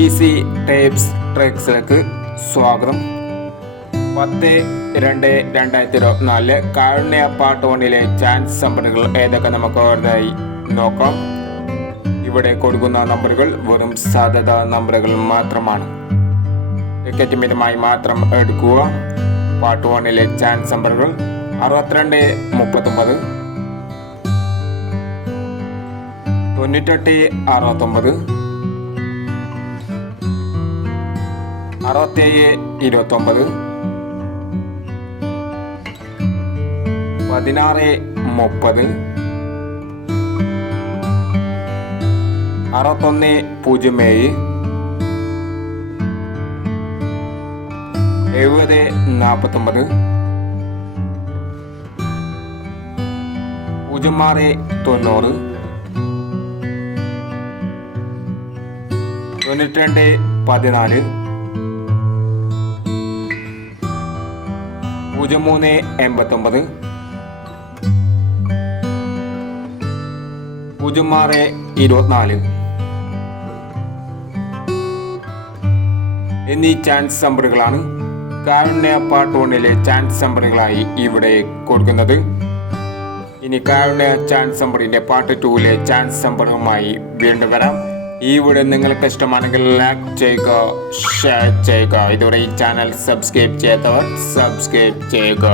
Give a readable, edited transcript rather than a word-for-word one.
Easy tapes ട്രിക്സിലേക്ക് സ്വാഗതം. 10/2/2024 കാരുണ്യ part 1 chance നമ്പറുകൾ ഏതൊക്കെ നമുക്ക് ഓരോന്നായി നോക്കാം. ഇവിടെ കൊടുക്കുന്ന നമ്പറുകൾ വെറും സാധ്യത നമ്പറുകൾ മാത്രമാണ്. ടിക്കറ്റ് മിതമായി മാത്രം എടുക്കുക. പാർട്ട് 1 ചാൻസ് നമ്പറുകൾ 62, 39, 98, 69, 67, 29, 16, 30, 61, 07, 70, 49, 06, 90, 92, 14, 03, 89, 06, 24 എന്നീ ചാൻസ് നമ്പറുകളാണ് കാരുണ്യ പാർട്ട് 1 ചാൻസ് നമ്പറുകളായി ഇവിടെ കൊടുക്കുന്നത്. ഇനി കാരുണ്യ ചാൻസ് നമ്പറിന്റെ പാർട്ട് 2 ചാൻസ് നമ്പറുമായി വീണ്ടും വരാം. ഈ വീഡിയോ നിങ്ങൾക്ക് ഇഷ്ടമാണെങ്കിൽ ലൈക്ക് ചെയ്യുക, ഷെയർ ചെയ്യുക. ഇതുവരെ ഈ ചാനൽ സബ്സ്ക്രൈബ് ചെയ്യാത്തവർ സബ്സ്ക്രൈബ് ചെയ്യുക.